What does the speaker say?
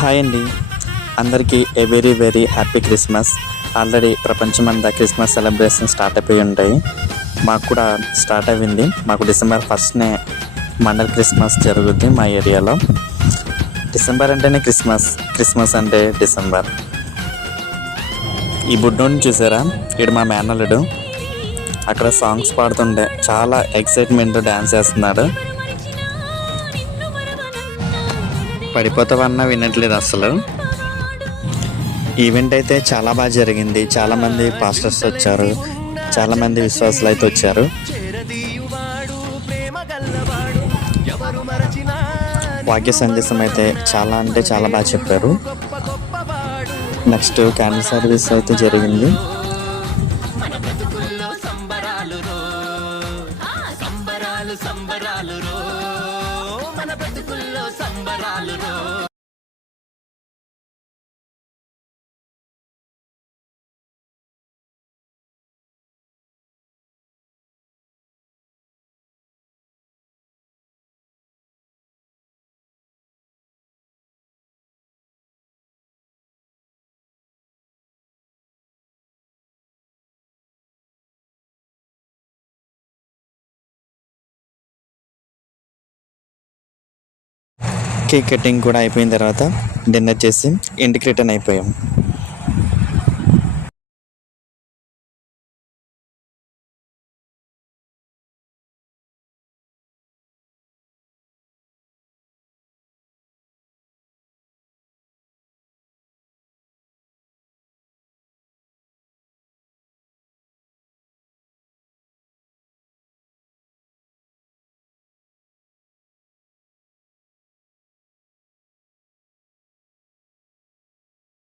Hi అండి. అందరికీ a very very happy Christmas. Already ప్రపంచమంతా క్రిస్మస్ సెలబ్రేషన్ స్టార్ట్ అయిపోయి ఉంటాయి. మాకు కూడా స్టార్ట్ అయింది. మాకు డిసెంబర్ 1నే మండల్ క్రిస్మస్ జరుగుద్ది మా ఏరియాలో. డిసెంబర్ అంటేనే క్రిస్మస్, క్రిస్మస్ అంటే డిసెంబర్. ఈ బుడ్డోని చూసారా, ఇడు మా మేనల్లుడు. అక్కడ సాంగ్స్ పాడుతుంటే చాలా ఎక్సైట్మెంట్ డ్యాన్స్ చేస్తున్నాడు. పడిపోతావన్నా వినట్లేదు అసలు. ఈవెంట్ అయితే చాలా బాగా జరిగింది. చాలామంది పాస్టర్స్ వచ్చారు, చాలామంది విశ్వాసులు అయితే వచ్చారు. వాక్య సందేశం అయితే చాలా అంటే చాలా బాగా చెప్పారు. నెక్స్ట్ క్యాండిల్ సర్వీస్ అయితే జరిగింది. కేక్ కటింగ్ కూడా అయిపోయిన తర్వాత డిన్నర్ చేసి ఇంటికి రిటర్న్ అయిపోయాం.